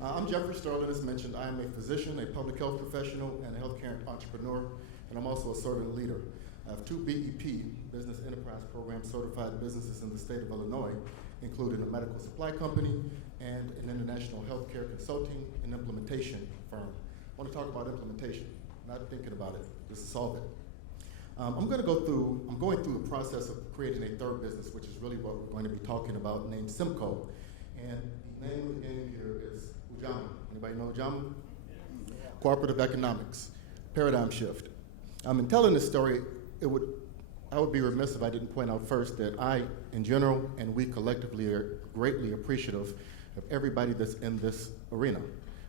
I'm Jeffrey Sterling. As mentioned, I am a physician, a public health professional, and a healthcare entrepreneur, and I'm also a servant leader. I have 2 BEP, Business Enterprise Program certified businesses in the state of Illinois, including a medical supply company and an international healthcare consulting and implementation firm. I want to talk about implementation, not thinking about it, just to solve it. I'm going through the process of creating a third business, which is really what we're going to be talking about, named Simco. And the name of the game here is Ujamaa. Anybody know Ujamaa? Yeah. Cooperative economics, paradigm shift. In telling this story, I would be remiss if I didn't point out first that I, in general, and we collectively are greatly appreciative of everybody that's in this arena.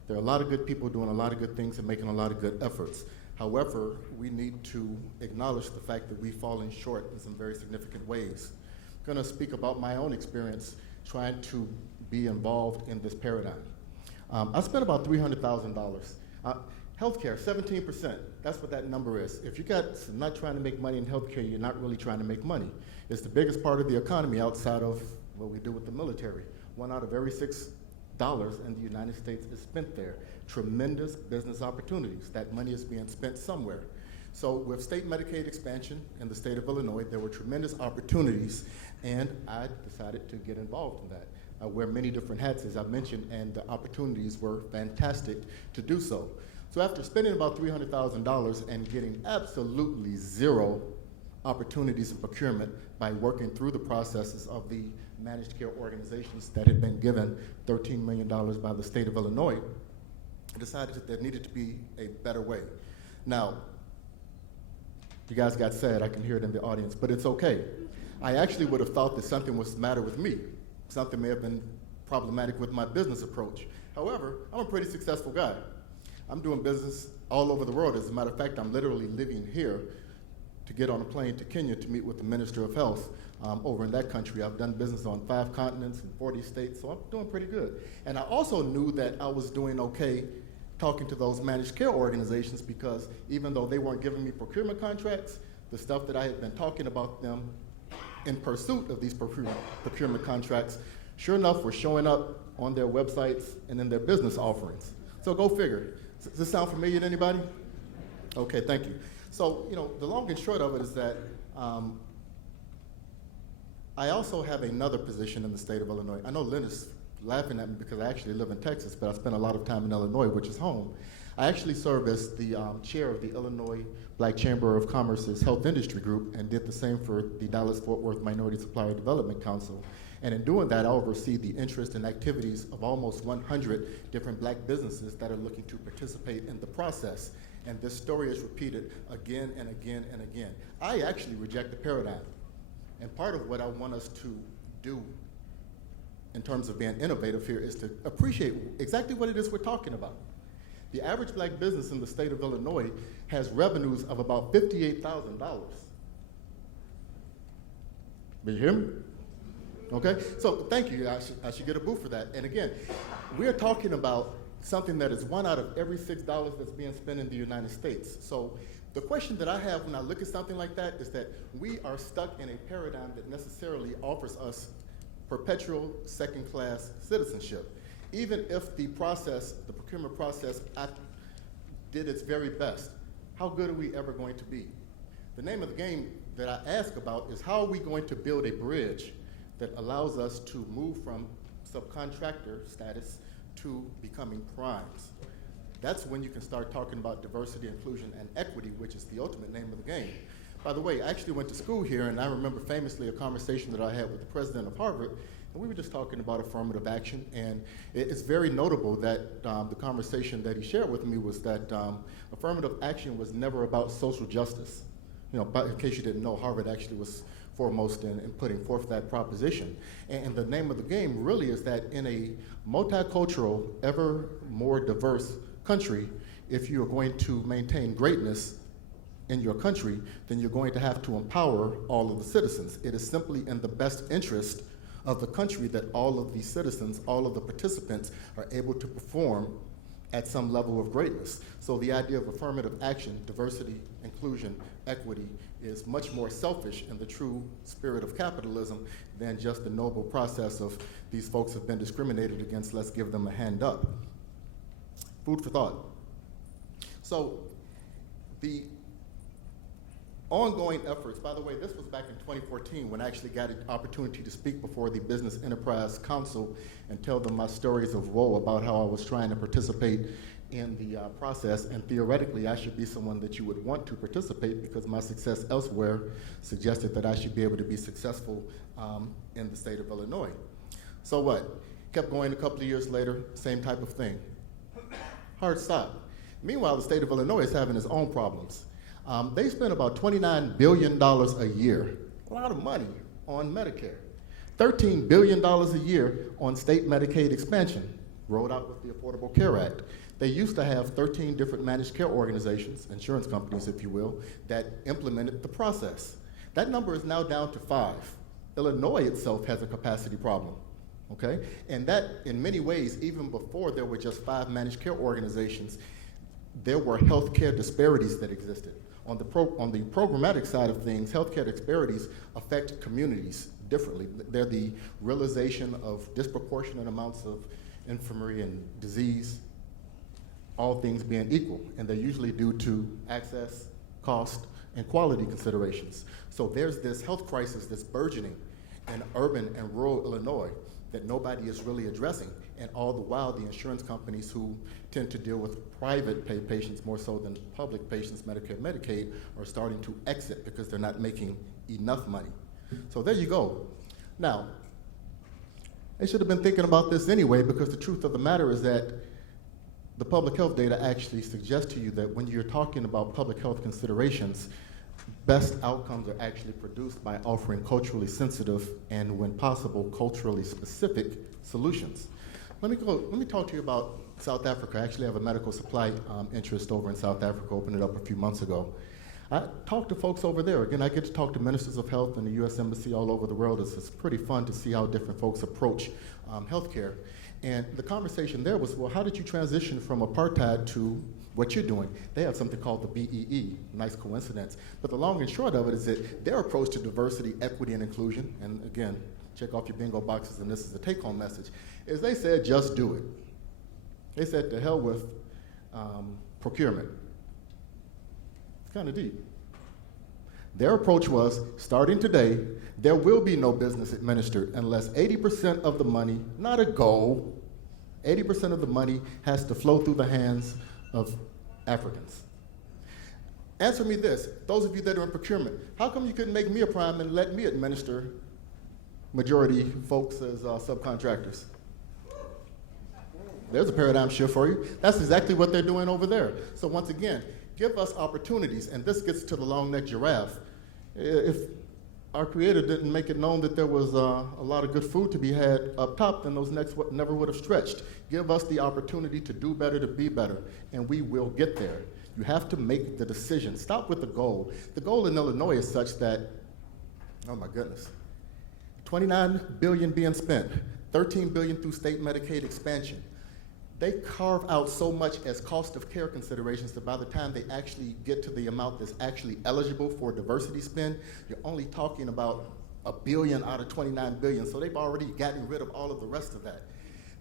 There are a lot of good people doing a lot of good things and making a lot of good efforts. However, we need to acknowledge the fact that we've fallen short in some very significant ways. I'm going to speak about my own experience trying to be involved in this paradigm. I spent about $300,000. Healthcare, 17%, that's what that number is. If you're not trying to make money in healthcare, you're not really trying to make money. It's the biggest part of the economy outside of what we do with the military. 1 out of every $6 in the United States is spent there. Tremendous business opportunities. That money is being spent somewhere. So with state Medicaid expansion in the state of Illinois, there were tremendous opportunities, and I decided to get involved in that. I wear many different hats, as I mentioned, and the opportunities were fantastic to do so. So after spending about $300,000 and getting absolutely zero opportunities in procurement by working through the processes of the managed care organizations that had been given $13 million by the state of Illinois, I decided that there needed to be a better way. Now, you guys got sad, I can hear it in the audience, but it's okay. I actually would have thought that something was the matter with me. Something may have been problematic with my business approach. However, I'm a pretty successful guy. I'm doing business all over the world. As a matter of fact, I'm literally living here to get on a plane to Kenya to meet with the Minister of Health over in that country. I've done business on 5 continents and 40 states, so I'm doing pretty good. And I also knew that I was doing okay talking to those managed care organizations, because even though they weren't giving me procurement contracts, the stuff that I had been talking about them in pursuit of these procurement contracts, sure enough, were showing up on their websites and in their business offerings. So go figure. Does this sound familiar to anybody? Okay, thank you. So, the long and short of it is that I also have another position in the state of Illinois. I know Lynn is laughing at me because I actually live in Texas, but I spend a lot of time in Illinois, which is home. I actually serve as the chair of the Illinois Black Chamber of Commerce's Health Industry Group, and did the same for the Dallas-Fort Worth Minority Supplier Development Council. And in doing that, I oversee the interest and activities of almost 100 different black businesses that are looking to participate in the process. And this story is repeated again and again and again. I actually reject the paradigm. And part of what I want us to do in terms of being innovative here is to appreciate exactly what it is we're talking about. The average black business in the state of Illinois has revenues of about $58,000. Do you hear me? Okay, so thank you. I should get a boo for that. And again, we're talking about something that is 1 out of every $6 that's being spent in the United States. So the question that I have when I look at something like that is that we are stuck in a paradigm that necessarily offers us perpetual second-class citizenship. Even if the procurement process did its very best, how good are we ever going to be? The name of the game that I ask about is, how are we going to build a bridge that allows us to move from subcontractor status to becoming primes? That's when you can start talking about diversity, inclusion, and equity, which is the ultimate name of the game. By the way, I actually went to school here, and I remember famously a conversation that I had with the president of Harvard, and we were just talking about affirmative action, and it's very notable that the conversation that he shared with me was that affirmative action was never about social justice. But in case you didn't know, Harvard actually was foremost in putting forth that proposition. And the name of the game really is that in a multicultural, ever more diverse country, if you are going to maintain greatness in your country, then you're going to have to empower all of the citizens. It is simply in the best interest of the country that all of the citizens, all of the participants are able to perform at some level of greatness. So the idea of affirmative action, diversity, inclusion, equity, is much more selfish in the true spirit of capitalism than just the noble process of these folks have been discriminated against, let's give them a hand up. Food for thought. So the ongoing efforts, by the way, this was back in 2014 when I actually got an opportunity to speak before the Business Enterprise Council and tell them my stories of woe about how I was trying to participate in the process, and theoretically I should be someone that you would want to participate because my success elsewhere suggested that I should be able to be successful in the state of Illinois. So what? Kept going. A couple of years later, same type of thing. Hard stop. Meanwhile, the state of Illinois is having its own problems. They spend about $29 billion a year, a lot of money, on Medicare. $13 billion a year on state Medicaid expansion, rolled out with the Affordable Care Act. They used to have 13 different managed care organizations, insurance companies, if you will, that implemented the process. That number is now down to 5. Illinois itself has a capacity problem, okay? And that, in many ways, even before there were just 5 managed care organizations, there were healthcare disparities that existed. On the programmatic side of things, healthcare disparities affect communities differently. They're the realization of disproportionate amounts of infirmary and disease, all things being equal, and they're usually due to access, cost, and quality considerations. So there's this health crisis that's burgeoning in urban and rural Illinois that nobody is really addressing, and all the while the insurance companies who tend to deal with private pay patients more so than public patients, Medicare, Medicaid, are starting to exit because they're not making enough money. So there you go. Now, they should have been thinking about this anyway, because the truth of the matter is that the public health data actually suggests to you that when you're talking about public health considerations, best outcomes are actually produced by offering culturally sensitive and, when possible, culturally specific solutions. Let me talk to you about South Africa. I actually have a medical supply interest over in South Africa, opened it up a few months ago. I talked to folks over there. Again, I get to talk to ministers of health in the U.S. Embassy all over the world. It's pretty fun to see how different folks approach healthcare. And the conversation there was, well, how did you transition from apartheid to what you're doing? They have something called the BEE, nice coincidence. But the long and short of it is that their approach to diversity, equity, and inclusion, and again, check off your bingo boxes, and this is the take-home message, is they said, just do it. They said, to hell with procurement. It's kind of deep. Their approach was, starting today, there will be no business administered unless 80% of the money, not a goal, 80% of the money has to flow through the hands of Africans. Answer me this, those of you that are in procurement, how come you couldn't make me a prime and let me administer majority folks as subcontractors? There's a paradigm shift for you. That's exactly what they're doing over there. So once again, give us opportunities, and this gets to the long-necked giraffe. If our Creator didn't make it known that there was a lot of good food to be had up top, then those necks never would have stretched. Give us the opportunity to do better, to be better, and we will get there. You have to make the decision. Stop with the goal. The goal in Illinois is such that, oh my goodness, $29 billion being spent, $13 billion through state Medicaid expansion. They carve out so much as cost of care considerations that by the time they actually get to the amount that's actually eligible for diversity spend, you're only talking about $1 billion out of $29 billion. So they've already gotten rid of all of the rest of that.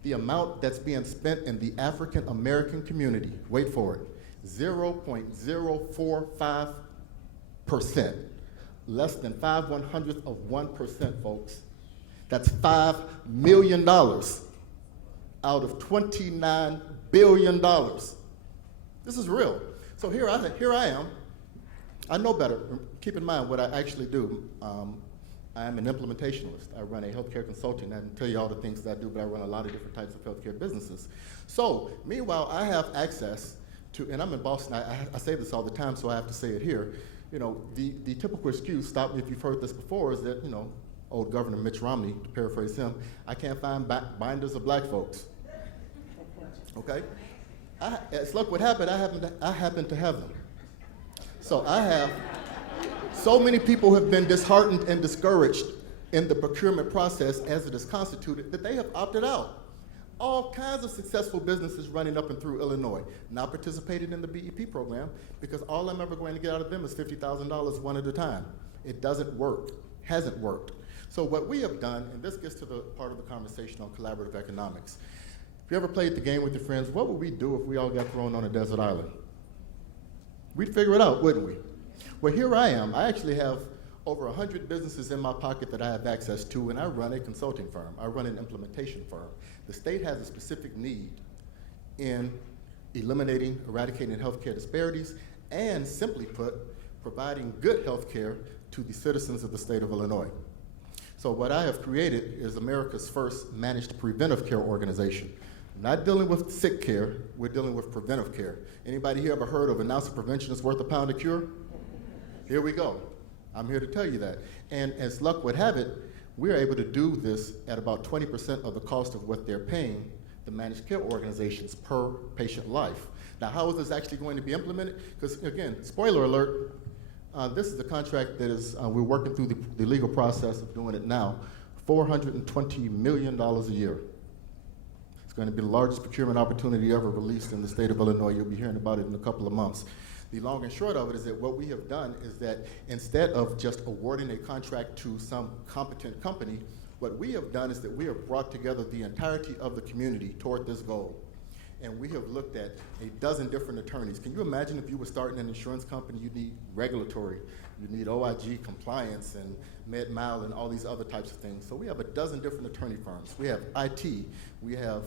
The amount that's being spent in the African American community, wait for it, 0.045%, less than 5/100th of 1%, folks. That's $5 million out of $29 billion. This is real. So here I am. I know better. Keep in mind what I actually do. I am an implementationalist. I run a healthcare consulting. I didn't tell you all the things that I do, but I run a lot of different types of healthcare businesses. So meanwhile, I have access to, and I'm in Boston, I say this all the time, so I have to say it here. You know, the typical excuse, stop me if you've heard this before, is that, you know, old Governor Mitch Romney, to paraphrase him, I can't find binders of black folks. Okay? It's like what happened, I happen to have them. So I have, so many people have been disheartened and discouraged in the procurement process as it is constituted that they have opted out. All kinds of successful businesses running up and through Illinois, not participating in the BEP program because all I'm ever going to get out of them is $50,000 one at a time. It doesn't work, hasn't worked. So what we have done, and this gets to the part of the conversation on collaborative economics, If you ever played the game with your friends, what would we do if we all got thrown on a desert island? We'd figure it out, wouldn't we? Well, here I am. I actually have over 100 businesses in my pocket that I have access to, and I run a consulting firm. I run an implementation firm. The state has a specific need in eradicating healthcare disparities, and simply put, providing good healthcare to the citizens of the state of Illinois. So what I have created is America's first managed preventive care organization. Not dealing with sick care, we're dealing with preventive care. Anybody here ever heard of an ounce of prevention is worth a pound of cure? Here we go. I'm here to tell you that. And as luck would have it, we're able to do this at about 20% of the cost of what they're paying the managed care organizations per patient life. Now, how is this actually going to be implemented? Because again, spoiler alert, this is the contract that is, we're working through the legal process of doing it now, $420 million a year. It's going to be the largest procurement opportunity ever released in the state of Illinois. You'll be hearing about it in a couple of months. The long and short of it is that what we have done is that instead of just awarding a contract to some competent company, what we have done is that we have brought together the entirety of the community toward this goal. And we have looked at a dozen different attorneys. Can you imagine if you were starting an insurance company, you need regulatory, you need OIG compliance and med-mal and all these other types of things. So we have a dozen different attorney firms. We have IT, we have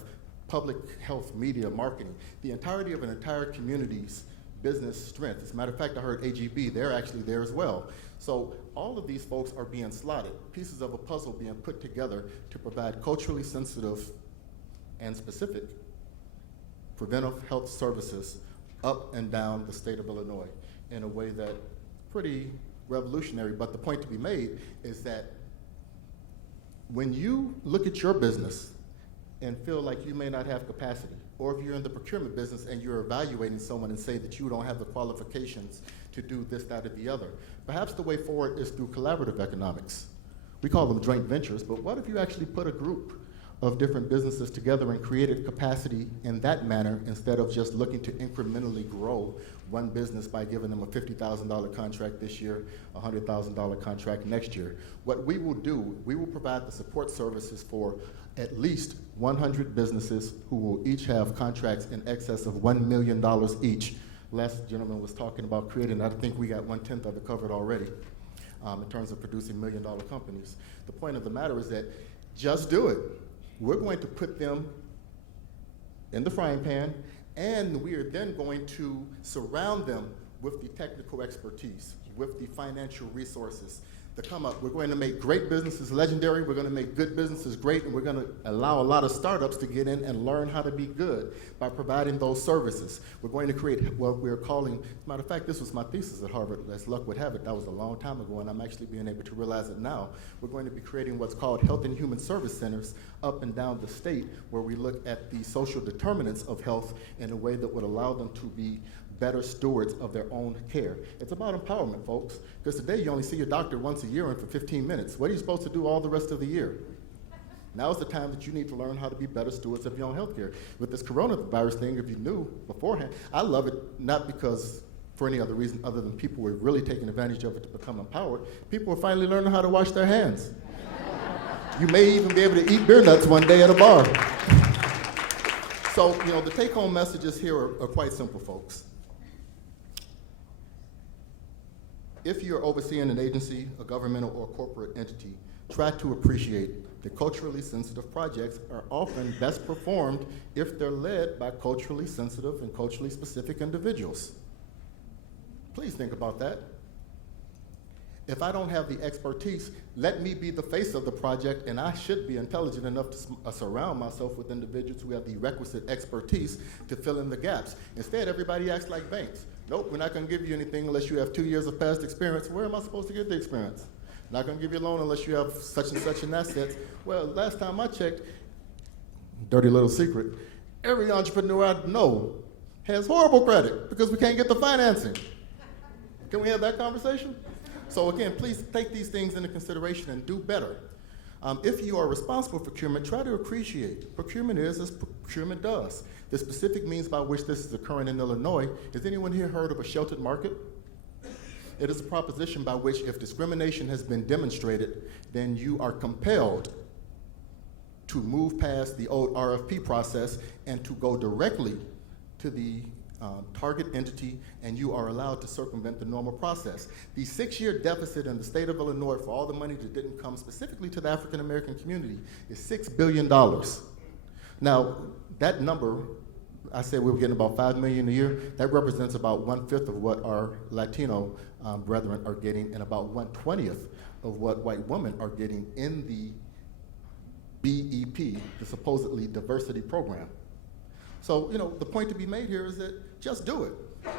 public health, media, marketing, the entirety of an entire community's business strength. As a matter of fact, I heard AGB, they're actually there as well. So all of these folks are being slotted, pieces of a puzzle being put together to provide culturally sensitive and specific preventive health services up and down the state of Illinois in a way that pretty revolutionary. But the point to be made is that when you look at your business and feel like you may not have capacity, or if you're in the procurement business and you're evaluating someone and say that you don't have the qualifications to do this, that, or the other, perhaps the way forward is through collaborative economics. We call them joint ventures, but what if you actually put a group of different businesses together and created capacity in that manner instead of just looking to incrementally grow one business by giving them a $50,000 contract this year, a $100,000 contract next year. What we will do, we will provide the support services for at least 100 businesses who will each have contracts in excess of $1 million each. Last gentleman was talking about creating, I think we got 1/10 of it covered already in terms of producing $1 million companies. The point of the matter is that just do it. We're going to put them in the frying pan, and we are then going to surround them with the technical expertise, with the financial resources to come up. We're going to make great businesses legendary, we're going to make good businesses great, and we're going to allow a lot of startups to get in and learn how to be good by providing those services. We're going to create what we're calling, as a matter of fact, this was my thesis at Harvard, as luck would have it, that was a long time ago, and I'm actually being able to realize it now. We're going to be creating what's called health and human service centers up and down the state, where we look at the social determinants of health in a way that would allow them to be better stewards of their own care. It's about empowerment, folks, because today you only see your doctor once a year and for 15 minutes. What are you supposed to do all the rest of the year? Now is the time that you need to learn how to be better stewards of your own health care. With this coronavirus thing, if you knew beforehand, I love it not because for any other reason other than people were really taking advantage of it to become empowered. People are finally learning how to wash their hands. You may even be able to eat beer nuts one day at a bar. So, the take-home messages here are quite simple, folks. If you're overseeing an agency, a governmental or corporate entity, try to appreciate that culturally sensitive projects are often best performed if they're led by culturally sensitive and culturally specific individuals. Please think about that. If I don't have the expertise, let me be the face of the project, and I should be intelligent enough to surround myself with individuals who have the requisite expertise to fill in the gaps. Instead, everybody acts like banks. Nope, we're not going to give you anything unless you have 2 years of past experience. Where am I supposed to get the experience? Not going to give you a loan unless you have such and such an asset. Well, last time I checked, dirty little secret, every entrepreneur I know has horrible credit because we can't get the financing. Can we have that conversation? So again, please take these things into consideration and do better. If you are responsible for procurement, try to appreciate. Procurement is as procurement does. The specific means by which this is occurring in Illinois, has anyone here heard of a sheltered market? It is a proposition by which if discrimination has been demonstrated, then you are compelled to move past the old RFP process and to go directly to the target entity, and you are allowed to circumvent the normal process. The 6-year deficit in the state of Illinois for all the money that didn't come specifically to the African American community is $6 billion. Now, that number, I said we were getting about $5 million a year. That represents about 1/5 of what our Latino brethren are getting, and about 1/20 of what white women are getting in the BEP, the supposedly diversity program. So, the point to be made here is that just do it.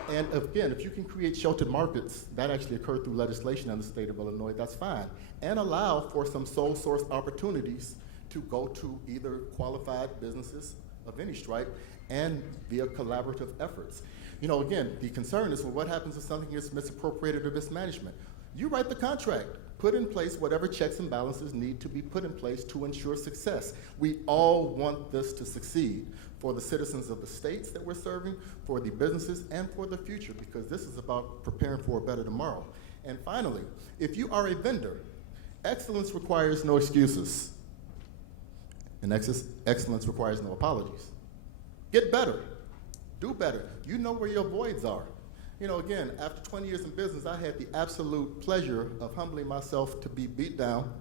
And again, if you can create sheltered markets, that actually occurred through legislation in the state of Illinois, that's fine. And allow for some sole source opportunities to go to either qualified businesses of any stripe and via collaborative efforts. Again, the concern is, well, what happens if something is misappropriated or mismanagement? You write the contract. Put in place whatever checks and balances need to be put in place to ensure success. We all want this to succeed for the citizens of the states that we're serving, for the businesses, and for the future, because this is about preparing for a better tomorrow. And finally, if you are a vendor, excellence requires no excuses, and excellence requires no apologies. Get better, do better. You know where your voids are. Again, after 20 years in business, I had the absolute pleasure of humbling myself to be beat down,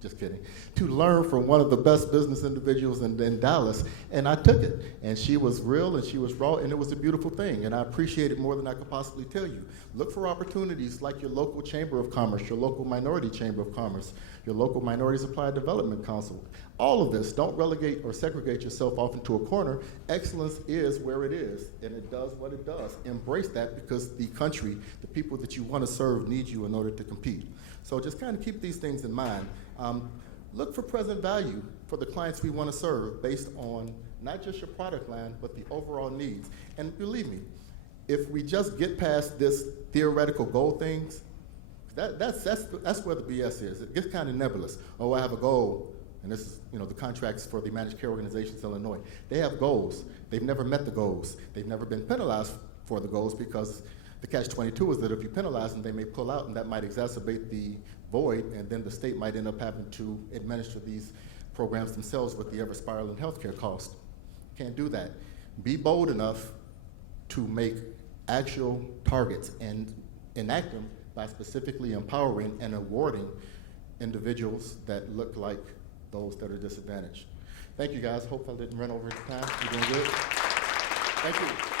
just kidding, to learn from one of the best business individuals in Dallas, and I took it. And she was real and she was raw, and it was a beautiful thing, and I appreciate it more than I could possibly tell you. Look for opportunities like your local Chamber of Commerce, your local Minority Chamber of Commerce, your local Minority Supply Development Council. All of this, don't relegate or segregate yourself off into a corner. Excellence is where it is, and it does what it does. Embrace that, because the country, the people that you want to serve, need you in order to compete. So just kind of keep these things in mind. Look for present value for the clients we want to serve based on not just your product line, but the overall needs. And believe me, if we just get past this theoretical goal things, that's where the BS is. It gets kind of nebulous. Oh, I have a goal. And this is, the contracts for the managed care organizations in Illinois. They have goals. They've never met the goals. They've never been penalized for the goals, because the catch-22 is that if you penalize them, they may pull out, and that might exacerbate the void, and then the state might end up having to administer these programs themselves with the ever-spiraling healthcare cost. Can't do that. Be bold enough to make actual targets and enact them by specifically empowering and awarding individuals that look like those that are disadvantaged. Thank you, guys. Hope I didn't run over time. You're doing good. Thank you.